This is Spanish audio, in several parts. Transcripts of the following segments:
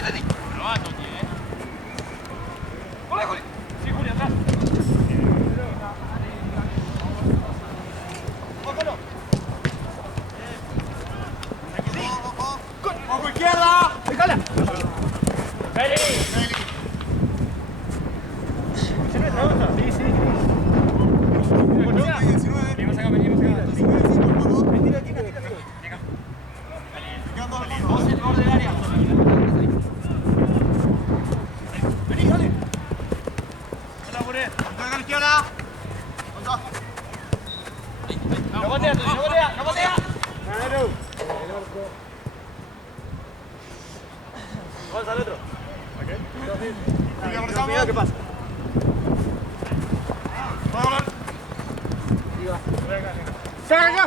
Tati. Probando, tío, Hola, Juli. Sí, Juli, atrás. ¡Ojo izquierda! ¡Déjala! ¡Feli! Sí, sí. Venimos acá, venimos acá. Vos en el borde del área. Vení, dale. Hola, Juli. Toca a la izquierda. No botea, no botea, no botea. Vamos al otro. Mira qué pasa. ¡Saca acá!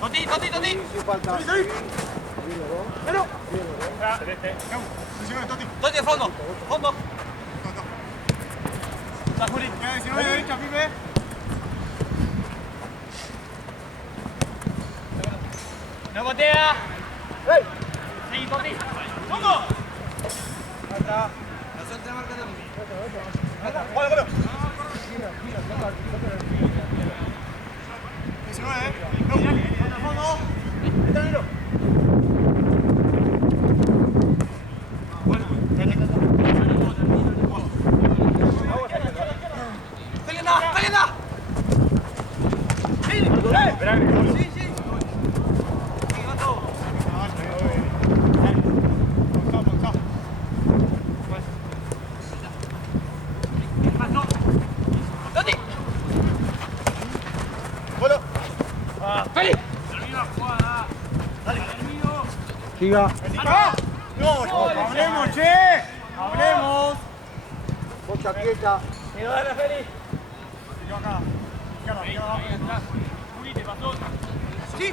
Toti. Sí, falta. ¡Pero! Celeste. Toti de fondo. Fondo. Está Juli. Derecha, pibe. No botea. ¡Ey! Sí, Toti. ¡Fondo! ¡Bueno! 19, fondo. Entrenero. ¡Está ¡Sí, sí! ¡Toti! ¡Bueno! ¡Feli! Siga. ¡No! ¡Hablemos, che! ¡Hablemos! Bocha quieta. ¡Mira, dale, Feli! Yo acá. Izquierda. Juli, te pasó. ¡Sí!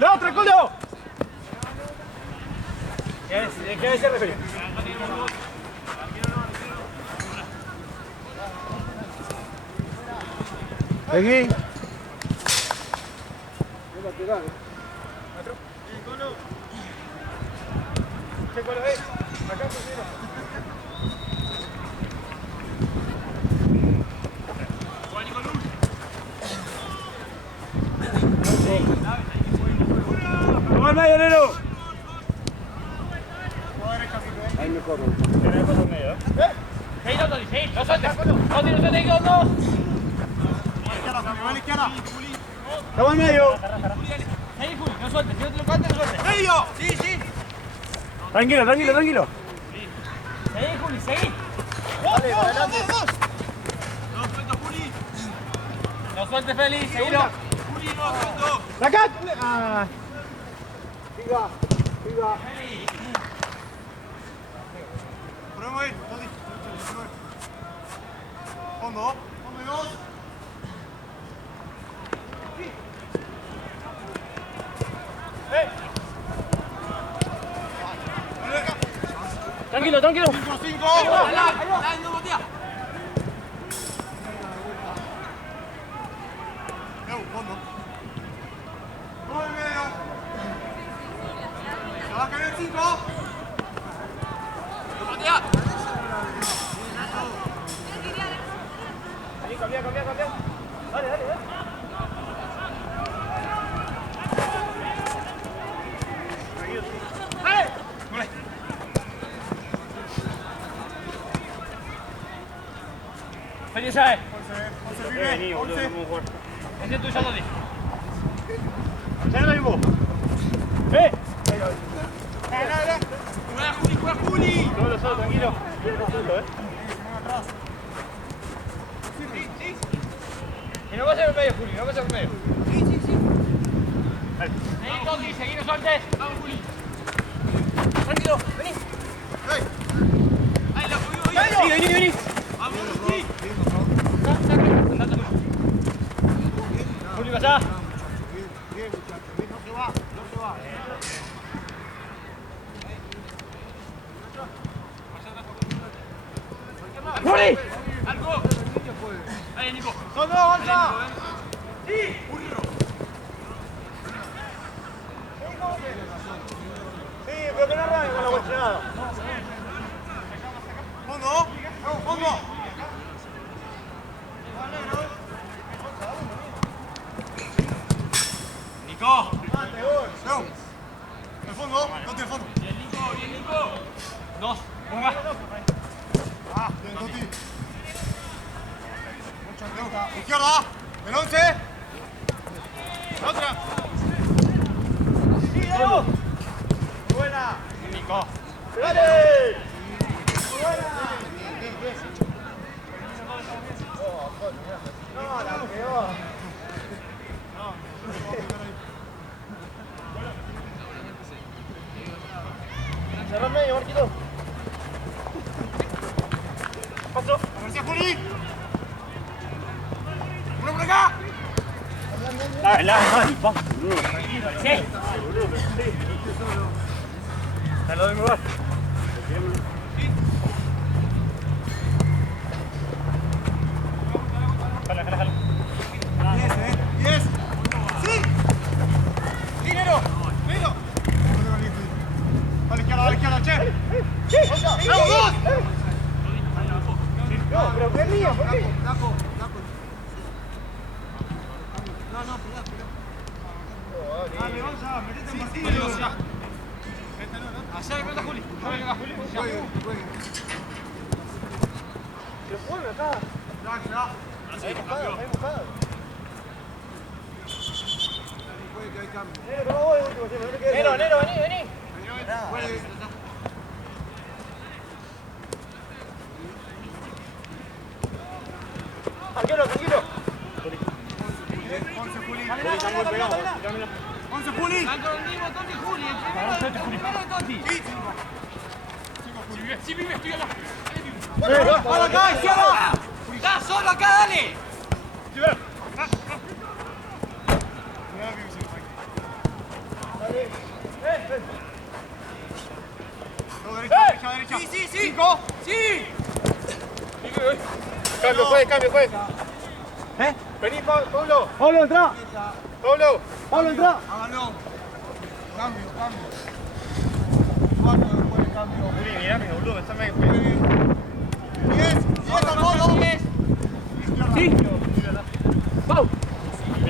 ¡La otra, Colo! ¿Qué es ese referee? Seguí. ¿Qué Colo es? Acá, primero. ¡Vamos al medio, Nero! Ahí mejor. Seguí, no, Toti, seguí. No sueltes. Toti, no sueltes, no. ¡Va a la izquierda! Estamos al medio. Seguí, Juli, no sueltes. Si no te lo cantes, no sueltes. ¡Medio! ¡Sí, sí! Tranquilo. Seguí, Juli, seguí. ¡Dale, para adelante! No sueltes, Feli, seguilo. ¡Sacá! Ah. Siga. Probemos ahí, Toti. Fondo y dos. Tranquilo. 5. Dale, no botea. Fondo. Vamos al medio. Se va a caer el 5. No botea. Cambia. Dale. Feli, ya es. 11 pibe. 11. Ese es tuyo, Toti. Ya lo mismo. ¡Eh! Dale. ¡Juega, Juli! Todos los otros, tranquilo. Y no vayas al medio, Juli, no vayas al medio. Sí. Seguí, Toti, seguí, no sueltes. Vamos, Juli. Tranquilo, vení. Ahí, lo subimos. Sí, vení. Vamos, Juli. Andate, Juli, vaya. Bien, muchachos. No se va. ¡Juli! ¡Algo! ¡Ahí, Nico! ¡No, avanza! ¡Sí! ¡Burro! Sí, pero que no Fondo. Fondo. Nico. No. El fondo. No tiene fondo. Bien, Nico. Dos. Ponga. Ah, bien, Toti. Izquierda. El 11. La otra. Buena. Nico. ¡Dale! No, la peor. Cerra el medio, Marquito. Paso. García Juli. Uno por acá. Vamos. Sí. Te lo doy lugar. Jala. 10. Sí. Dinero. Dinero. Vale, izquierda, che. ¡Vamos, dos! No, pero qué mío, ¿por qué? Daco. Dale, vaya, metete en partido. Allá que pelota Juli. Venga, Juli. Juegue. Se pone acá. Ya. Hay mojada. Puede que hay cambio. Nero, no voy último, no te quedes. Nero, vení. Puede. Tranquilo. 11 Juli. Camina. 11 Juli. Están con el mismo Toti y Juli. El primero de Toti. Sí, vive, estoy acá. ¡Para acá, izquierda! ¡Está solo acá, dale! Derecha. Sí. 5. ¡Sí! Cambio, juez. Vení, Pablo. Pablo, entra. Pablo, entra. Hágalo. Cambio. 4 después de cambio. Mirá, boludo, me está medio. 10 al fondo. Sí. Pau.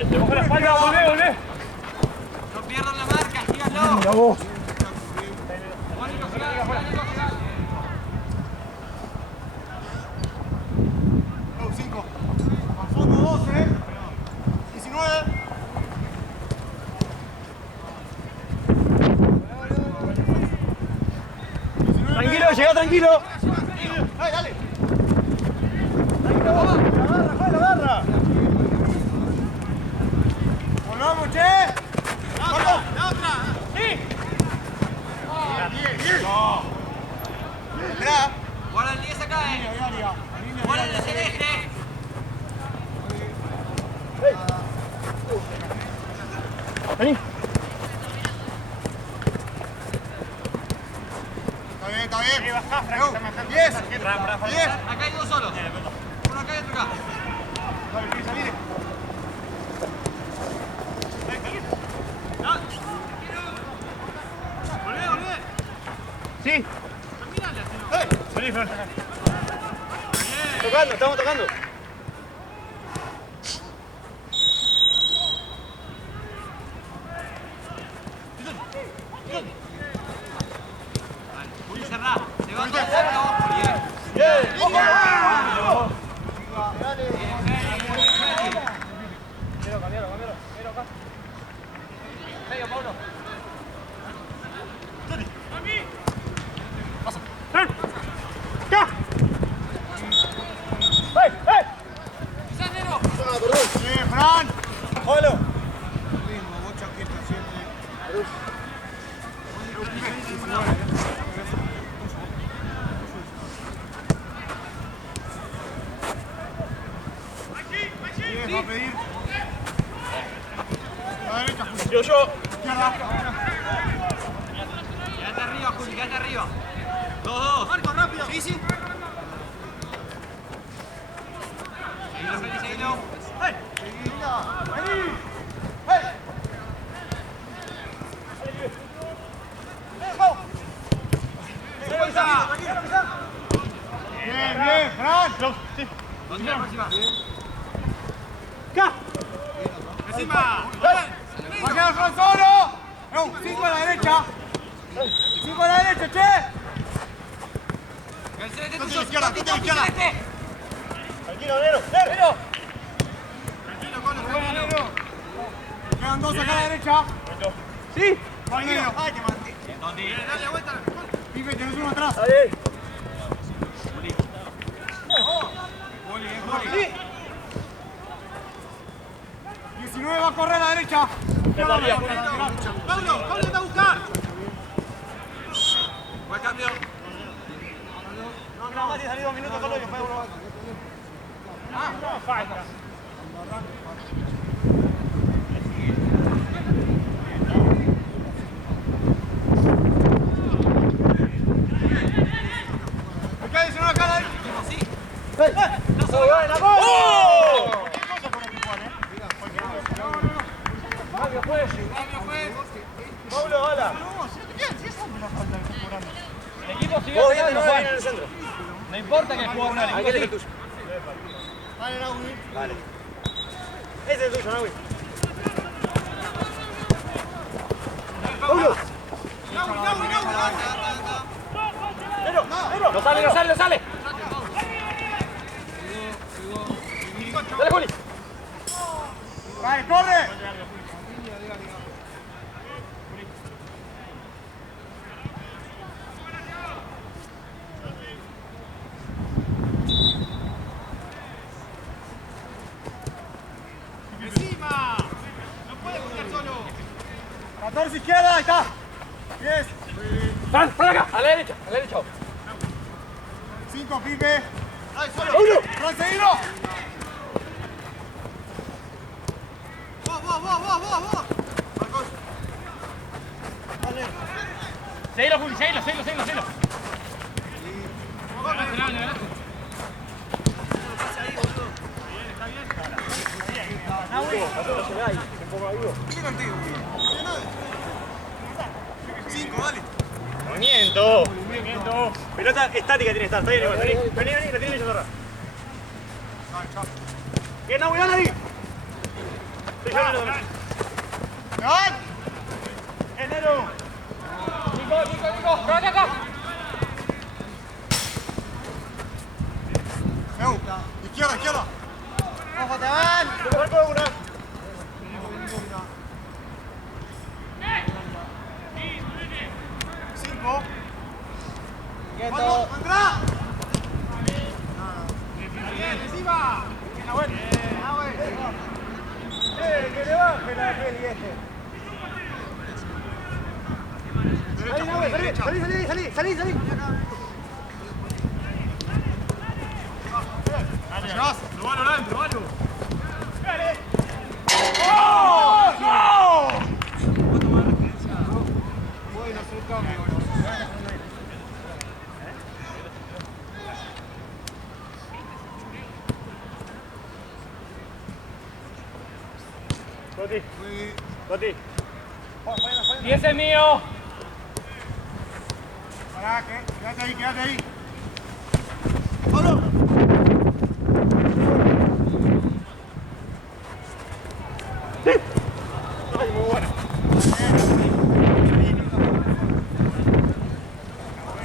Te bajo la espalda, volvé. No pierdan la marca, síganlo. Mira vos. No, 5. Al fondo 12. 19. Tranquilo, llega tranquilo. Dale. Tranquilo, agarra. Volvamos, che. La otra. ¡Sí! Esperá. Guarda el 10 acá, Guarda el celeste. Vení. Está bien. 10. 10. Acá hay dos solos. Uno acá y otro acá. Dale, Luis, salí. Volvé. Sí. Terminale así, ¿no? Vení, Fran. Estamos tocando. Juli, cerrá. Se va todo cerca vos, Juli. Cambialo acá. Medio, Pablo. ¡Acá! ¡Hey! ¡Quizás, Nero! Fran. ¡Pablo! Mismo, vos chaqueta siempre. Va a pedir. A la derecha, Juli. Yo. Izquierda. Quédate arriba, Juli, quédate arriba. 2-2. Marco, rápido. Sí. Seguilo. Seguida. Vení. ¡Hey! ¡Ca! Encima. ¡Marca el front solo! No, 5 a la derecha. 5 a la derecha, che. Entonces la izquierda, entonces la izquierda. Tranquilo, Nero. Nero. Tranquilo, Negro. Quedan 2 acá a la derecha. Sí. Negro. Ay, te maté. Dale vuelta. Pipe, tenés uno atrás. Ahí. Sí. 19 va a correr a la derecha. Pablo, anda a buscar. Buen cambio. No, nada más 10 salido 2 minutos solo y después uno va. No, falta. ¿Qué dice uno acá a la derecha? Sí. ¡No se buena, gol! Cambio fue. Pablo, bala. El equipo siguió pegando, Juan. No importa que el jugador no, el equipo sigue. Vale, Naui. Vale. Ese es el tuyo, Naui. Pablo. No sale, no sale, no sale. Dale, Juli. Vale, corre. Encima. No puede buscar solo. 14 izquierda, ahí está. 10. Fran acá, a la derecha, a la derecha. 5, Pipe. Ay, solo. Fran, seguilo. Vos. Marcos. Dale. Seguilo, Juli, seguilo. Adelante. Cinco, dale. Movimiento. Pelota estática tiene que estar. Está bien, igual. Vení, la tiene que cerrar. Bien, Naui, dale ahí. Estoy llevando. ¡Levan! ¡Enero! Nico, acá. Izquierda. ¡Ojo, te van! ¡Se me sacó una! Cinco. Cuando, ¡entra! Encima. Que le baje la peli este. Salí, Nahui, salí. Llevas. Probalo, Lan, probalo. ¡Oh! ¡No! Bueno, hacer un cambio. Coti. 10 es mío. Pará, quédate ahí. ¡Pablo! Ay, muy buena.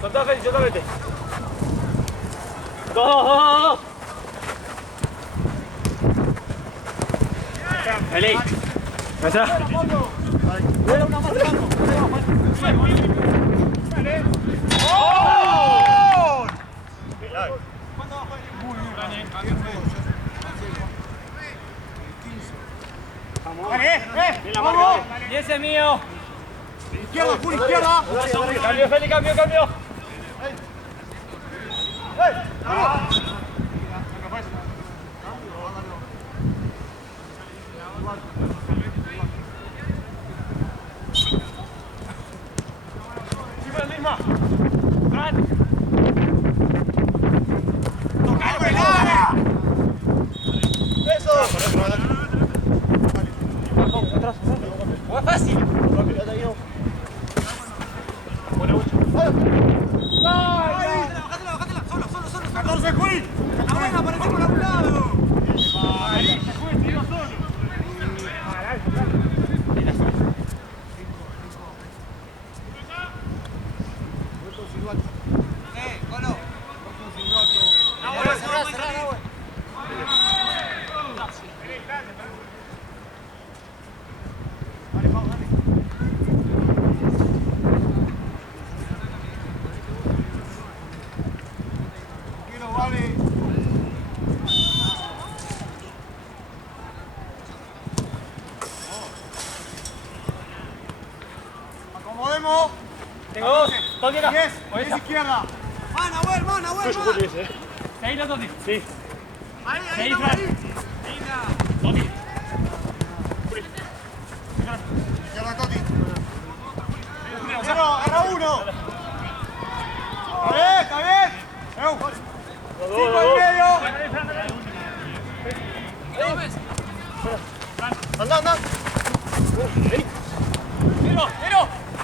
Soltá, vete. 2. Feliz. Pasa. Vamos. 10 es mío. Izquierda. Cambio. Más fácil. Solo. Tranquilo, vale. Acomodemos. Tengo dos. Dos llega. 10 izquierda. Mano, mano. Seis los dos. Sí. Ahí, Seis, Fran. Toti. Izquierda, Toti. Cero, agarra uno. Está bien. Cinco y medio. Anda. Miro.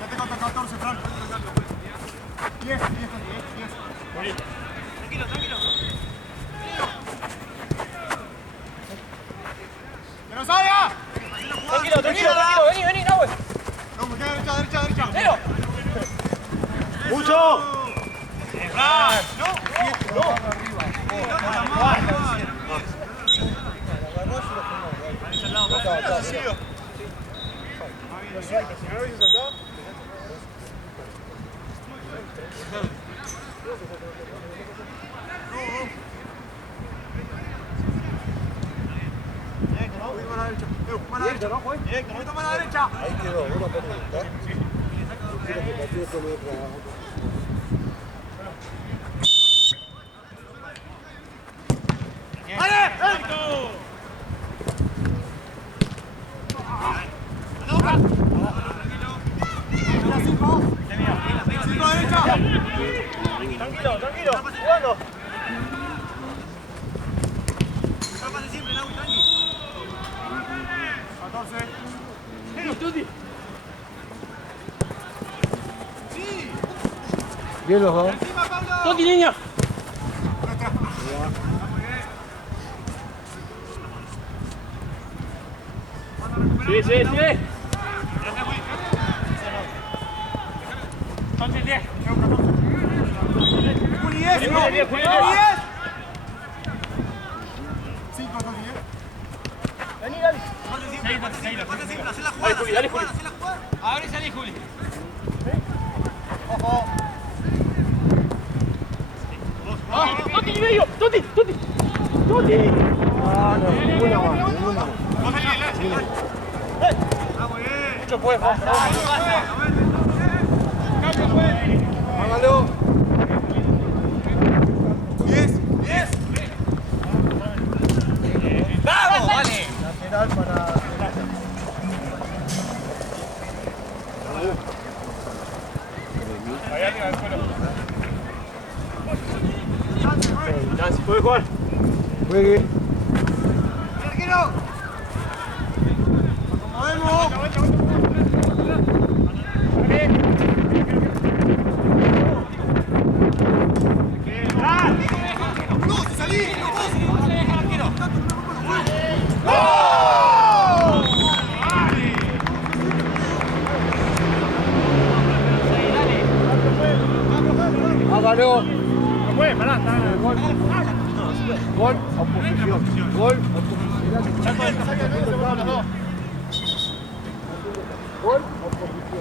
Ya te conto 14, Fran. 10. Tranquilo. ¡Que no salga! Tranquilo. Vení, Nahue. No, me queda derecha. Miro. ¡Mucho! Mano derecha. Ahí quedó, uno por uno, ¿está? Quiero que el partido tome otro trabajo. Cinco derecha. Tranquilo. Jugando. Bien los dos. Toti, niña. Sí. Toti, 10. Juli 10. Juli 10. 5, Toti, Vení, dale. Dale, Juli. Abre y salí, Juli. Ojo. Toti, medio. Toti. Ah, no, ninguna más. Mucho puede, Hágalo. 10. ¡Vamos! Vale. Lateral para... Nancy, ¿puede jugar? Juegue. Tranquilo. Acomodemos. No, si salí. Hágalo. No puede, pará. Gol o posición. Gol o posición. Gol o posición.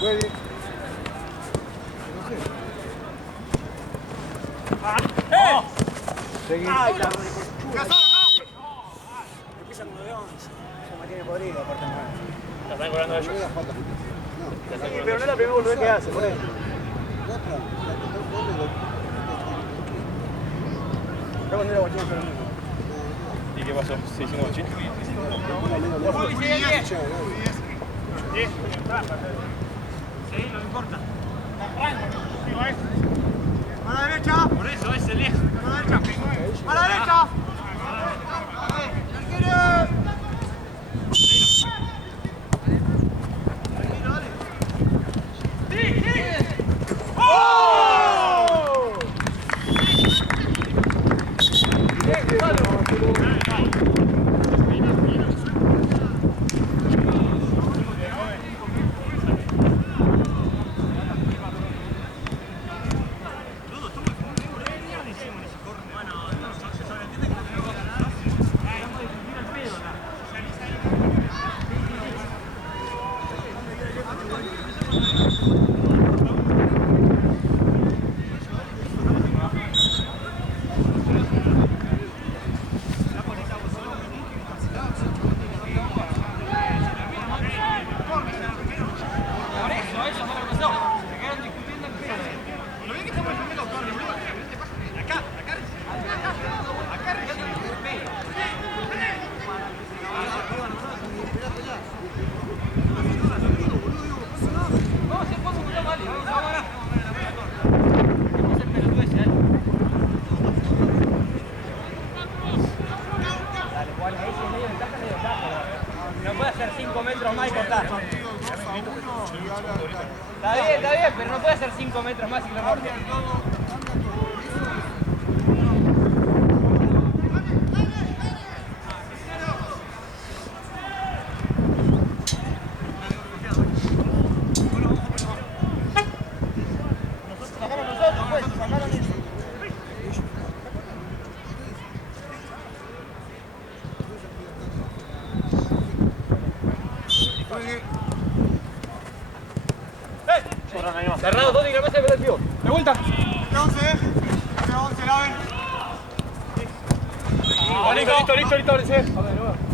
Juegue. Seguí. Empieza como de 11. Se mantiene podrido, aparte no. La están cobrando ellos. Sí, pero no es la primera boludez que hace, por eso. Yo cuando era guachín, pero no. ¿Y qué pasó? ¿Se hicieron bochín? Juli, sigue 10. 10. Sí, no me importa. A la derecha. Por eso es el 10. A la derecha. A la derecha. puede hacer 5 metros más y cortar. 2-1 y ahora Está bien, pero no puede hacer 5 metros más y lo corte. Cerrado, todo y la mesa de peloteo. De vuelta. 11, Laven. Listo,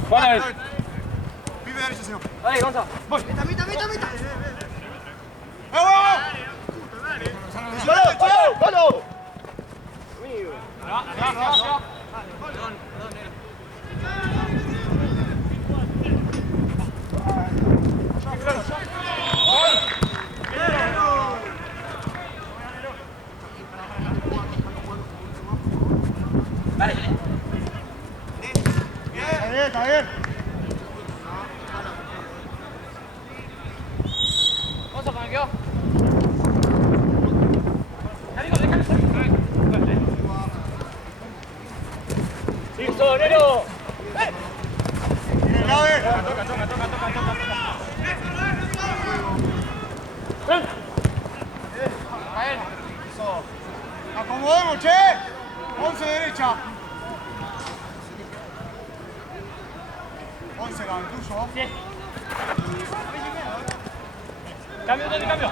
Juan a ver. Pibe derecho, señor. Ahí, Gonza. Voy. ¡Mita! ¡Golo! Está bien. Gonza, ¿para qué va? ¡Listo, Nero! Bien, Laven. Acomodemos, che. 11 derecha. 11 Laven, tuyo. Sí. Cambio, Tony, cambio.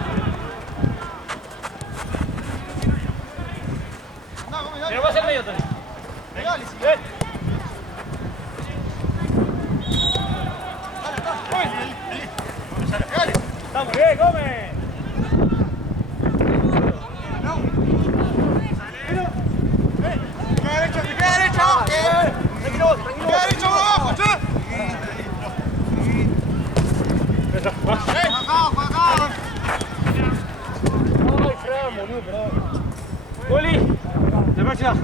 Pero va a ser medio, Tony. Ven. Estamos bien, come. Queda derecha. Queda derecha, por abajo, che. Juega acá. Ay, Fran, boludo, perdón. Poli, de próxima.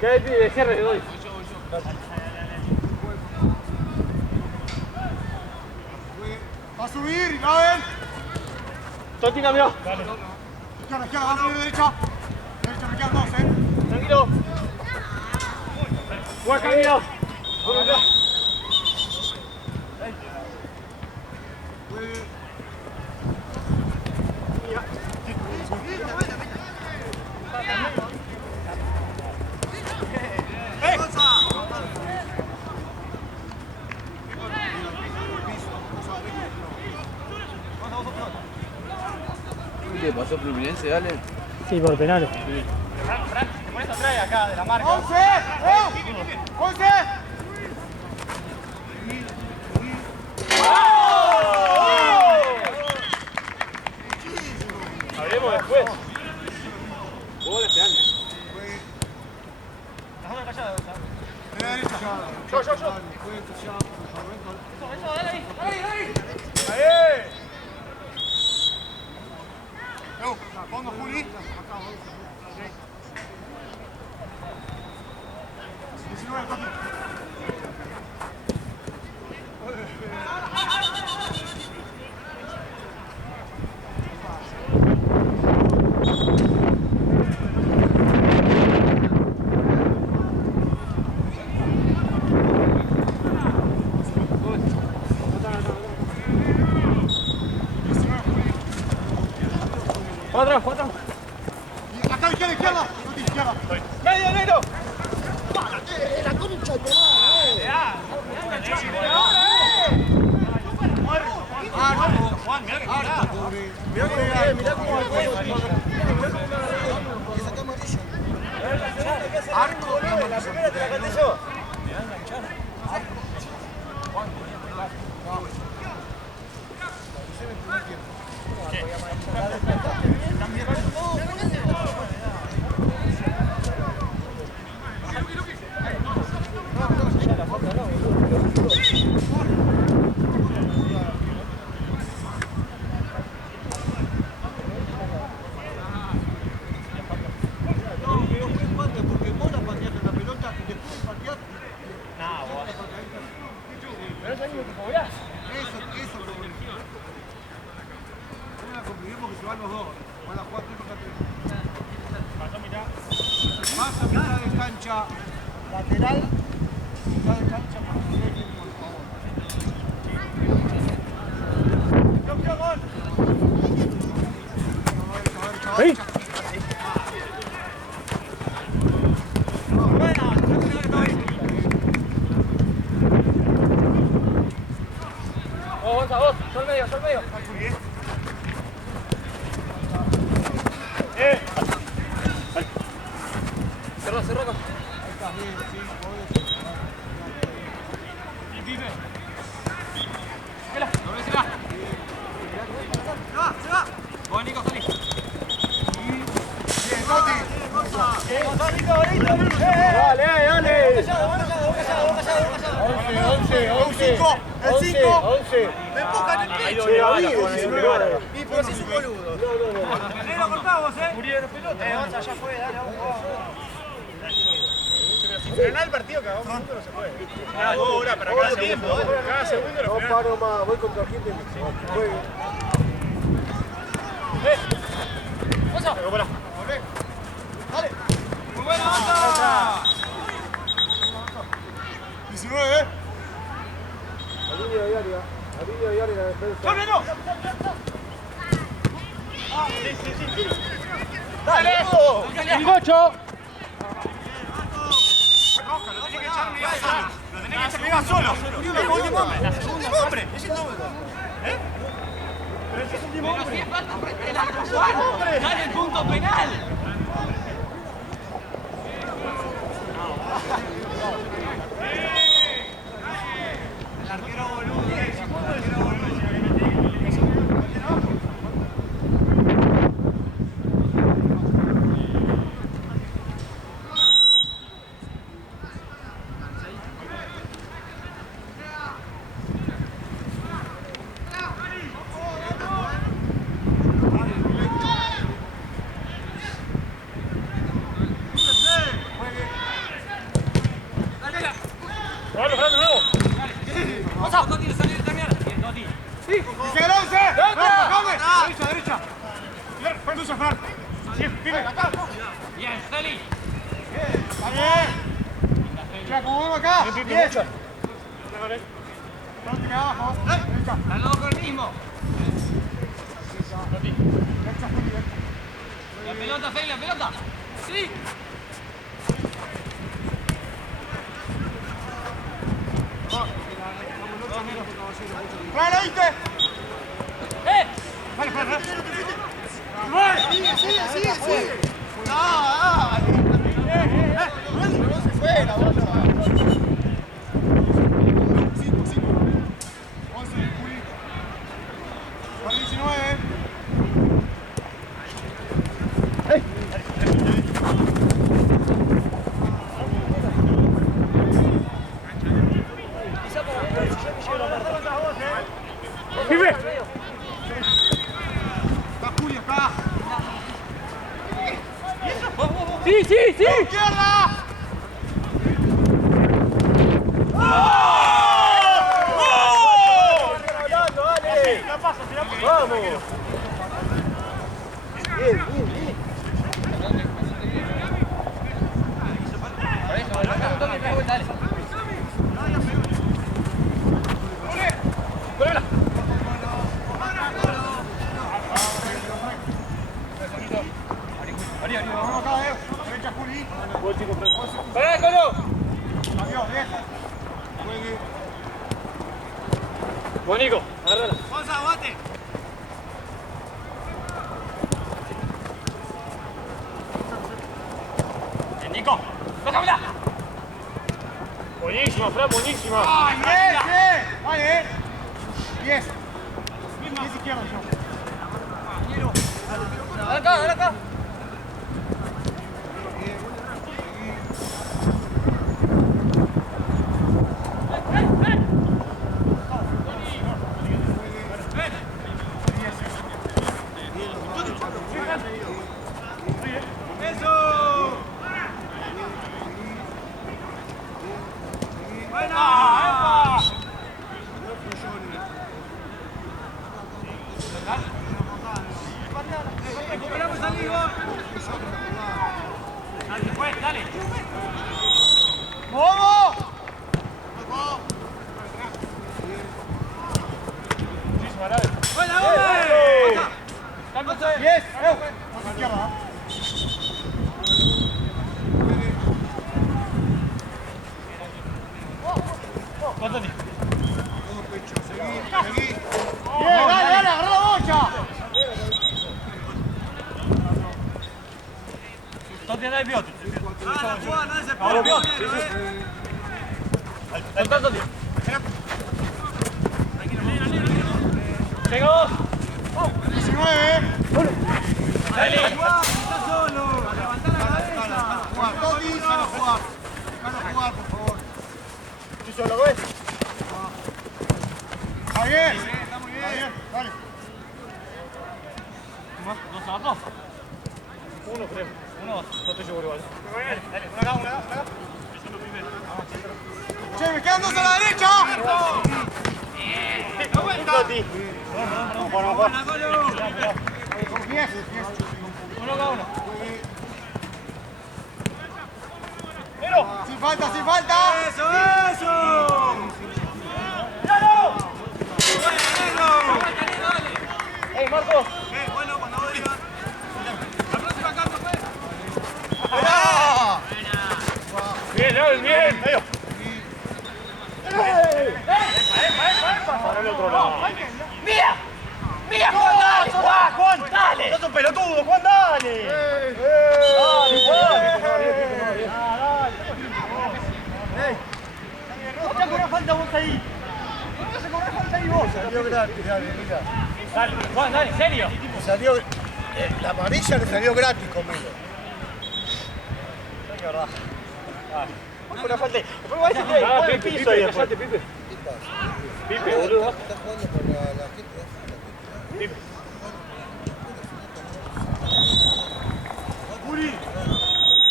¿Qué hay, pibe? Cierre, le doy. Va a subir, Laven. Toti cambió. Izquierda, va a subir derecha. Derecha, me quedan 2, Tranquilo. Buen camino. ¿Qué pasó Fluminense, dale? Sí, por penales. Fran, te pones atrás acá de la marca. 11. 11. Hablemos después. Jugó de este año. Dejame callado. De derecha. Yo. Eso, dale ahí. Ahí. Fondo, Juli. 19, Toti. Cuatro. Y acá izquierda. Toti, izquierda. Medio, negro. Mirá cómo va el cuello. Arco, La primera te la canté yo. porque vos la pateaste la pelota y después Eso lo voy a complicar porque se van los dos. Van a jugar 3 contra 3. Más a mitad de cancha lateral, mitad de cancha para derecho, por favor. ¡Sí! Vos, sol medio, sol medio. Cerró, cerró acá. Se va. Vos, Nico, salí. ¡Dale, dale! 11. Me empujan el pecho. Se la vive, 19. Y por si es un boludo. Ahí lo cortamos, Murieron pelota. Gonza, ya fue, dale, vamos. Frená el partido que vamos no se puede. Cada 2 horas para cada segundo. Cada segundo lo No frenás. paro más, voy contra gente que juegue. Recuperá. Dale. Muy buena, Gonza. 19, La línea diaria, la defensa. ¡Córrelo! ¡Dale! ¡El gocho! Lo tenés que echar pegado. Lo tenés que echar pegado solo. Último hombre. Último hombre. Es el doble. ¿Eh? Pero es el último hombre. ¡Dale el punto penal! El arquero boludo. El arquero boludo. Bien, Celi. ya como acá. 10. Abajo. Al lado con el mismo. La pelota, Feli, la pelota. Sí. ¡Claro, viste! Sigue. Se fue la bola. 5. 11, Juli. 19. Está Juli acá. Sí. ¡Izquierda! ¡Vamos! Bien. Dale. Vamos acá, derecha Juli. ¡Pará, Colo! Adiós, vieja. Juegue. Vos, Nico, agárrala. Gonza, bate. Bien, Nico. ¡Déjamela! Buenísima, Fran, buenísima. ¡Ay, 10! Vale, 10. 10 izquierda yo. Dale acá. ¡Eso! ¡Buena! Guardate. Todo pecho. Seguí. Bien, dale, agarrá la bocha. Totti dai Piotr. Nadie se Paolo Piotr. Salta Totti. Llega vos. 19. Dale. Está solo. Levantá la cabeza. Jugar, Toti, déjalo jugar. Déjalo jugar, por favor. ¿Tú solo ves? Está bien. Está muy bien. Dale. ¿Dos abajo? Uno creo. Uno, no estoy seguro igual. Dale, una acá. Che, me quedan dos a la derecha. Toti. Buena, Golo. Bien. Uno cada uno. Sin falta. Eso. ¡Ey, Marco! Bueno, cuando vos digas. La próxima carta fue. Bien, Raúl, bien. Medio. Para el otro lado. ¡Mira! ¡Mira, Juan, dale! ¡Juan, dale! ¡Sos un pelotudo, Juan, dale! ¡No te cobras falta vos ahí! ¡No te cobras falta ahí vos! Salió gratis, dale, mira. Dale, Juan, dale, ¿en serio? Salió, la amarilla le salió gratis conmigo. Es verdad. Una falta ahí. Después va a decir que hay el piso ahí después. ¿Qué pasa? Pipe, boludo. Está jugando por la gente. Pipe.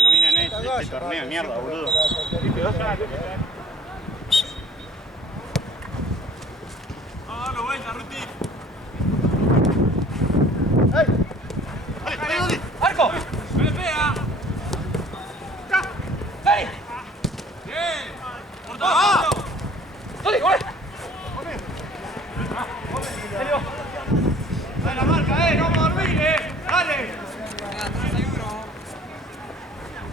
No viene en este torneo de mierda, boludo. Vamos a darlo vuelta, Ruti. ¡Marco! ¡Me pega! ¡Dale! ¡Bien! ¡Por todo! ¡Dale, corre! ¡Salió! ¡Dale la marca, no vamos a dormir, ¡Dale! Atrás hay uno.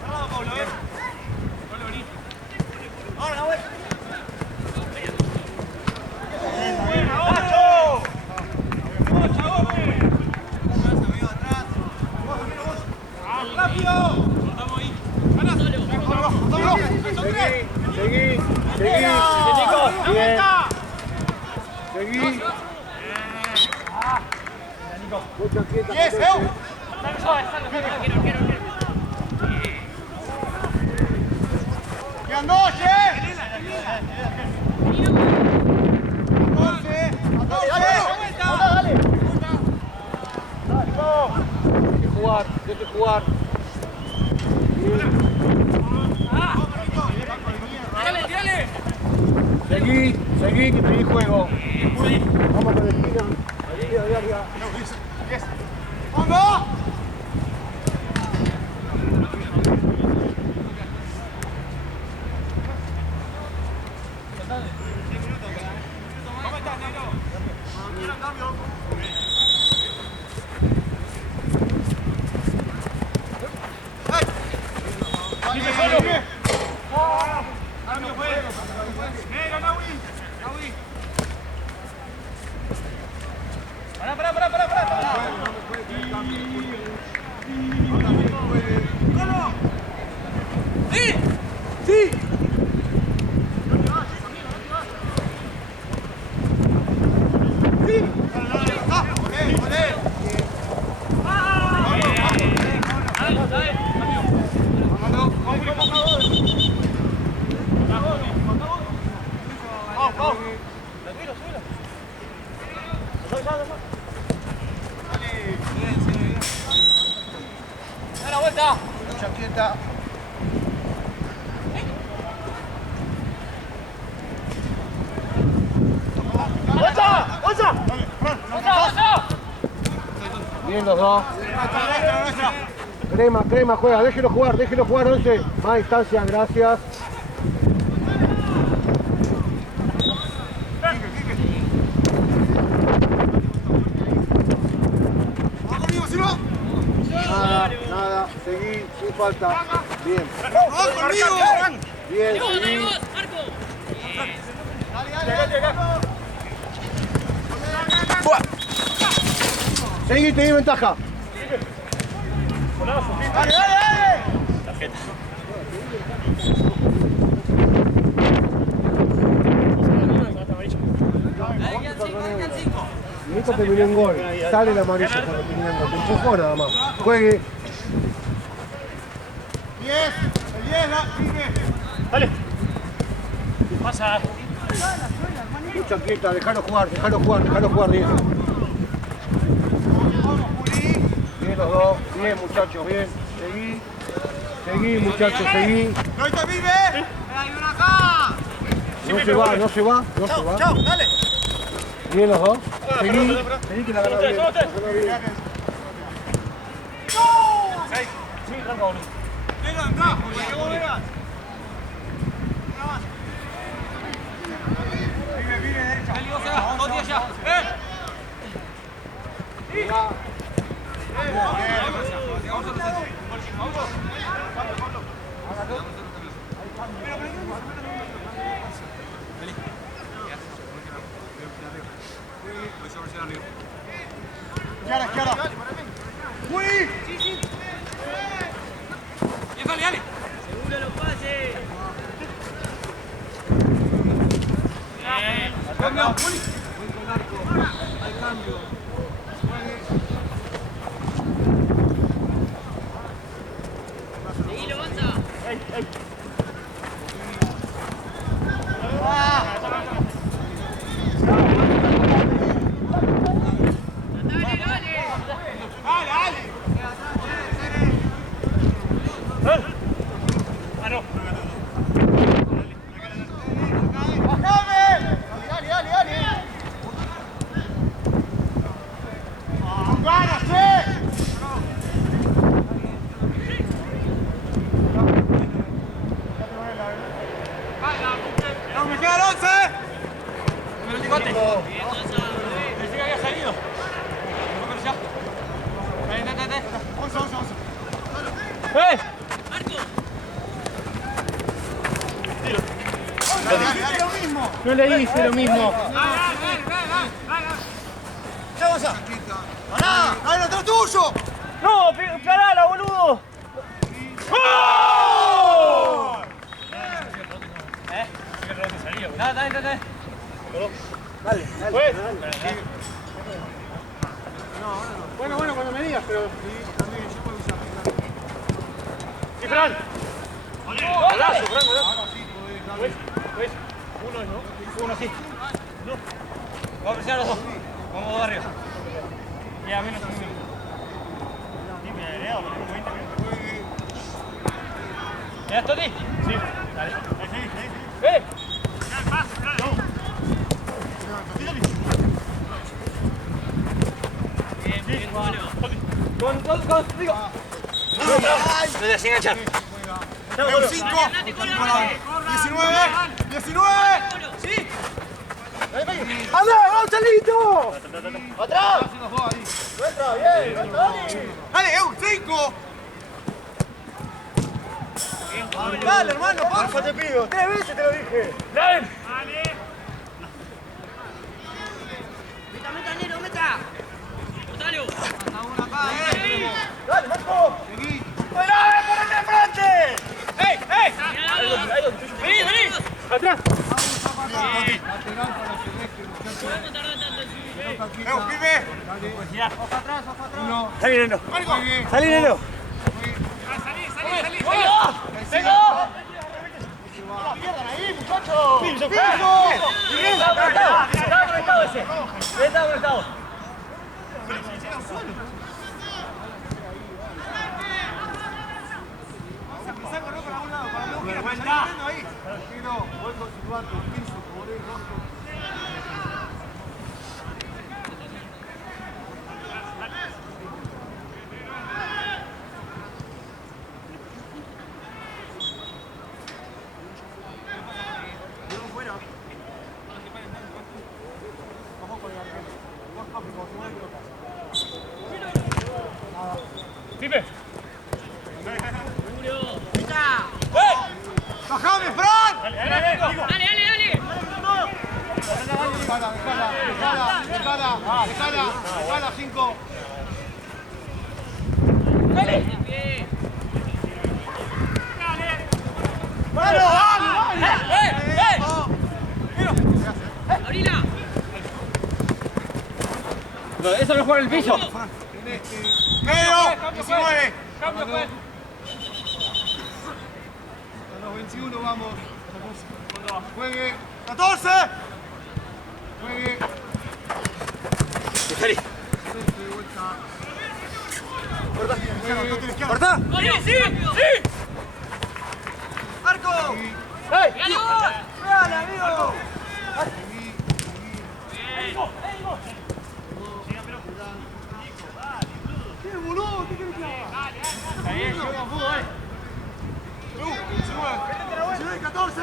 Cerrado, Pablo, Pablo, vení. Ahora la vuelta. ¡Buena, Nacho! ¡Bocha, Gómez! Atrás, amigo, atrás. Vos. ¡Rápido! Cortamos ahí. ¡Ganás! Seguí. Bien. Seguí. Mucha quieta. Yes, Leo. Quedan dos, che. 14. Deje jugar. ¡Dale! Seguí, que pedí juego. Vamos con el esquina. Arriba. ¡Vamos! ¿Cómo estás, Nero? Quiero cambio. ¡Pipe solo! Cambio fue. Nero, Naui. ¡Pará! ¡Golo! ¡Sí! ¡Da la vuelta! Mucha quieta. ¡Ocha! Bien los dos. Crema, juega. Déjelo jugar, 11. Más distancia, gracias. ¡Vamos conmigo, Silva! Nada. Seguí, sin falta. Bien. ¡Vamos conmigo! Bien, seguí. Seguí, tenés ventaja. ¡Dale, dale! Tarjeta. Nico terminó en gol. Sale la amarilla cuando termina en gol. Te empujó nada más. Juegue. 10, el 10, pibe. Dale. Pasa. Lucha quieta, dejalo jugar, Diego. Bien los dos, bien muchachos, bien. Seguí muchachos, seguí. ¡No está, pibe! ¡Hay una acá! No se va. Chao, dale. Bien los dos. Seguí que la gana bien. Sí, tranca, boludo. Venga, acá, para que vos veas. Pibe, derecha. Dale, vos allá, dos días ya. Chiara. ¡Uy! Bien, dale. Seguro los pases. Seguilo, avanza. Ah, no. ¡Bajame! Dale. ¡Con ganas, ¡No, me quedan 11! Me lo digote. Bien, Gonza. Pensé que había salido. Ya. Dale. 11. Marco. Dale, lo mismo. No le hice lo mismo. Ya vas a. ¡Pará! ¡Dale, otro tuyo! No, parala, boludo. ¡Oh! Dale. Pues. Bueno, cuando me digas, pero. Sí, Fran. Golazo, Fran, golazo. ¿Ves? Uno, ¿no? Uno, sí. No. Vamos a presionar los dos. Vamos dos arriba. Ya, menos. Sí, me he dado, pero 20 minutos. ¿Ya, Toti? Sí. Dale. Sí. ¡Eh! Bien, bueno. Con, digo. No, sin enganchar. 5. 19. Sí. ¡Anda, Gonzalito! ¡Atrás! ¡Dale, 5! Dale, hermano, porfa, te pido. 3 veces te lo dije. ¡Dale! Meta, Nero, meta. Botalo. Dale, Marco. ¡Dale, ponete de frente! ¡Ey! Vení. ¡Atrás! No tardó tanto en subir. Pibe. Salí, Neno. Marco. Salí, Neno. ¡Salí! ¡Venga! No pierdan ahí, muchachos. ¡Piso! ¡Piso! ¡Estaba conectado ese! ¡Estaba conectado! ¡Pipe! ¡Bajame, Fran! ¡Dale! Dejala, 5. Eso no juega en el piso. Medio, 19. Cambio, pues. A los 21 vamos. Juegue. 14. Juegue. Salí. ¿Corta? ¡Sí, sí! ¡Sí! ¡Arco! ¡Dale, amigo! ¿Qué, boludo? ¿Qué querés que haga? Está bien, yo con fútbol. 19, 14.